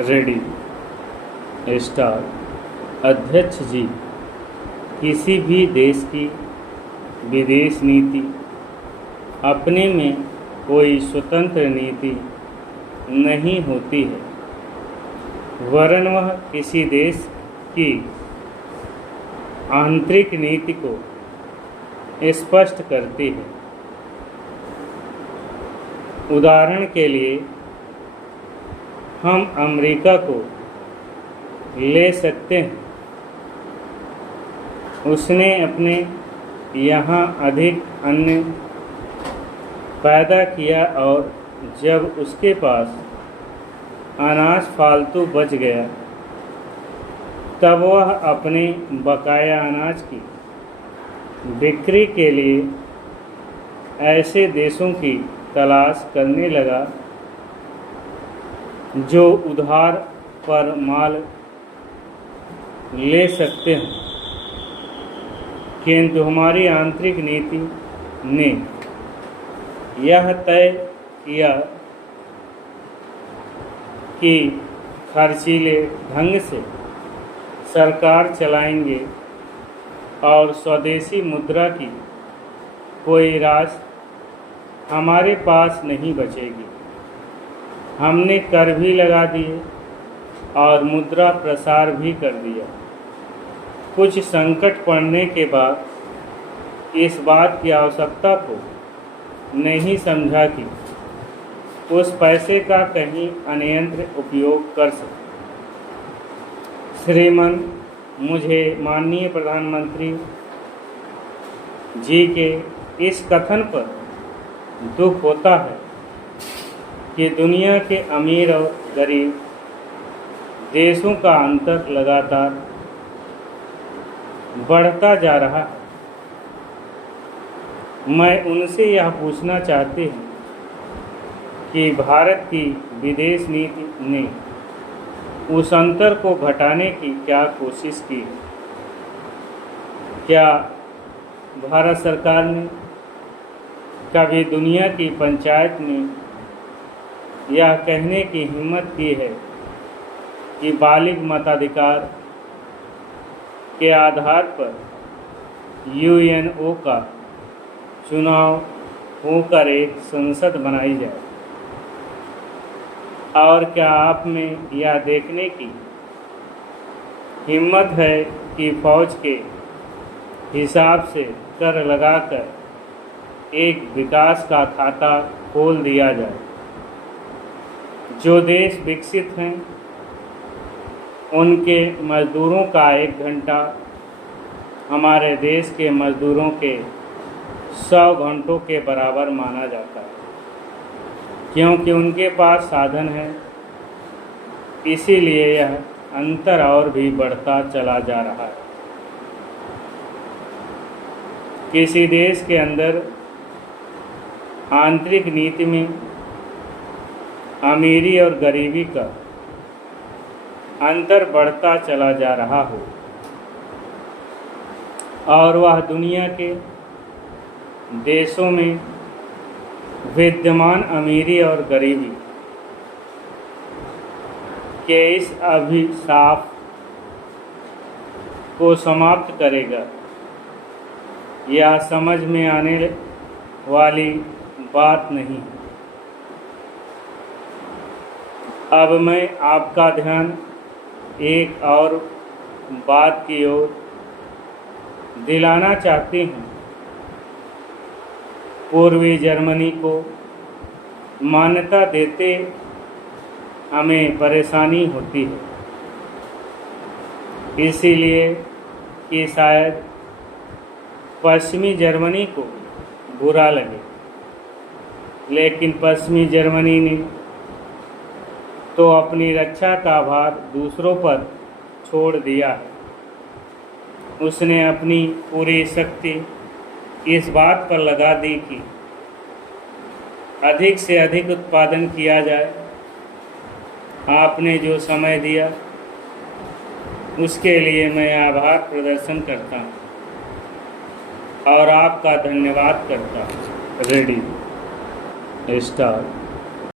Ready star. अध्यक्ष जी, किसी भी देश की विदेश नीति अपने में कोई स्वतंत्र नीति नहीं होती है, वरन वह किसी देश की आंतरिक नीति को स्पष्ट करती है। उदाहरण के लिए हम अमेरिका को ले सकते हैं। उसने अपने यहाँ अधिक अन्न पैदा किया और जब उसके पास अनाज फालतू बच गया, तब वह अपने बकाया अनाज की बिक्री के लिए ऐसे देशों की तलाश करने लगा जो उधार पर माल ले सकते हैं। किंतु हमारी आंतरिक नीति ने यह तय किया कि खर्चीले ढंग से सरकार चलाएंगे और स्वदेशी मुद्रा की कोई राशि हमारे पास नहीं बचेगी। हमने कर भी लगा दिए और मुद्रा प्रसार भी कर दिया। कुछ संकट पड़ने के बाद इस बात की आवश्यकता को नहीं समझा कि उस पैसे का कहीं अन्यत्र उपयोग कर सके। श्रीमान, मुझे माननीय प्रधानमंत्री जी के इस कथन पर दुख होता है कि दुनिया के अमीर और गरीब देशों का अंतर लगातार बढ़ता जा रहा है। मैं उनसे यह पूछना चाहती हूँ कि भारत की विदेश नीति ने उस अंतर को घटाने की क्या कोशिश की? क्या भारत सरकार ने कभी दुनिया की पंचायत में यह कहने की हिम्मत की है कि बालिग मताधिकार के आधार पर यूएनओ का चुनाव होकर एक संसद बनाई जाए? और क्या आप में यह देखने की हिम्मत है कि फौज के हिसाब से कर लगाकर एक विकास का खाता खोल दिया जाए? जो देश विकसित हैं उनके मज़दूरों का 1 घंटा हमारे देश के मज़दूरों के 100 घंटों के बराबर माना जाता है, क्योंकि उनके पास साधन है। इसीलिए यह अंतर और भी बढ़ता चला जा रहा है। किसी देश के अंदर आंतरिक नीति में अमीरी और गरीबी का अंतर बढ़ता चला जा रहा हो और वह दुनिया के देशों में विद्यमान अमीरी और गरीबी के इस अभिशाप को समाप्त करेगा, यह समझ में आने वाली बात नहीं। अब मैं आपका ध्यान एक और बात की ओर दिलाना चाहती हूँ। पूर्वी जर्मनी को मान्यता देते हमें परेशानी होती है, इसीलिए कि शायद पश्चिमी जर्मनी को बुरा लगे, लेकिन पश्चिमी जर्मनी ने तो अपनी रक्षा का भार दूसरों पर छोड़ दिया है। उसने अपनी पूरी शक्ति इस बात पर लगा दी कि अधिक से अधिक उत्पादन किया जाए। आपने जो समय दिया उसके लिए मैं आभार प्रदर्शन करता हूँ और आपका धन्यवाद करता हूँ। Ready star.